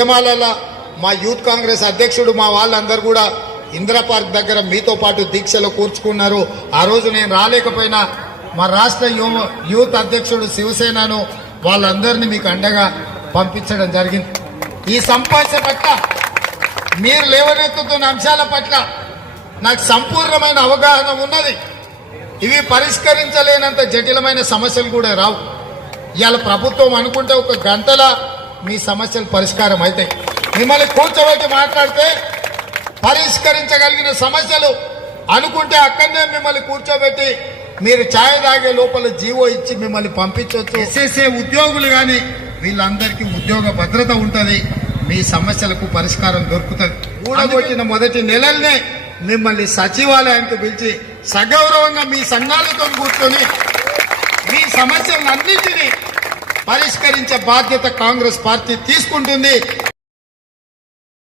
ఉద్యమాలలో మా యూత్ కాంగ్రెస్ అధ్యక్షుడు మా వాళ్ళందరూ కూడా ఇందిరా పార్క్ దగ్గర మీతో పాటు దీక్షలో కూర్చుకున్నారు. ఆ రోజు నేను రాలేకపోయినా మా రాష్ట్ర యూత్ అధ్యక్షుడు శివసేనను వాళ్ళందరినీ మీకు అండగా పంపించడం జరిగింది. ఈ సంపాదన పట్ల మీరు లేవనెత్తుతున్న అంశాల పట్ల నాకు సంపూర్ణమైన అవగాహన ఉన్నది. ఇవి పరిష్కరించలేనంత జటిలమైన సమస్యలు కూడా రావు. ఇవాళ ప్రభుత్వం అనుకుంటే ఒక గంటల మీ సమస్యలు పరిష్కారం అవుతాయి. మిమ్మల్ని కూర్చోబెట్టి మాట్లాడితే పరిష్కరించగలిగిన సమస్యలు అనుకుంటే అక్కడనే మిమ్మల్ని కూర్చోబెట్టి మీరు ఛాయ్ తాగే లోపల జీవో ఇచ్చి మిమ్మల్ని పంపించవచ్చు. ఎస్ఎస్ఏ ఉద్యోగులు కానీ వీళ్ళందరికీ ఉద్యోగ భద్రత ఉంటుంది. మీ సమస్యలకు పరిష్కారం దొరుకుతుంది. కూడగొట్టిన మొదటి నెలలనే మిమ్మల్ని సచివాలయానికి పిలిచి సగౌరవంగా మీ సంఘాలతో కూర్చొని మీ సమస్యలన్నింటినీ పరిష్కరించే బాధ్యత కాంగ్రెస్ పార్టీ తీసుకుంటుంది.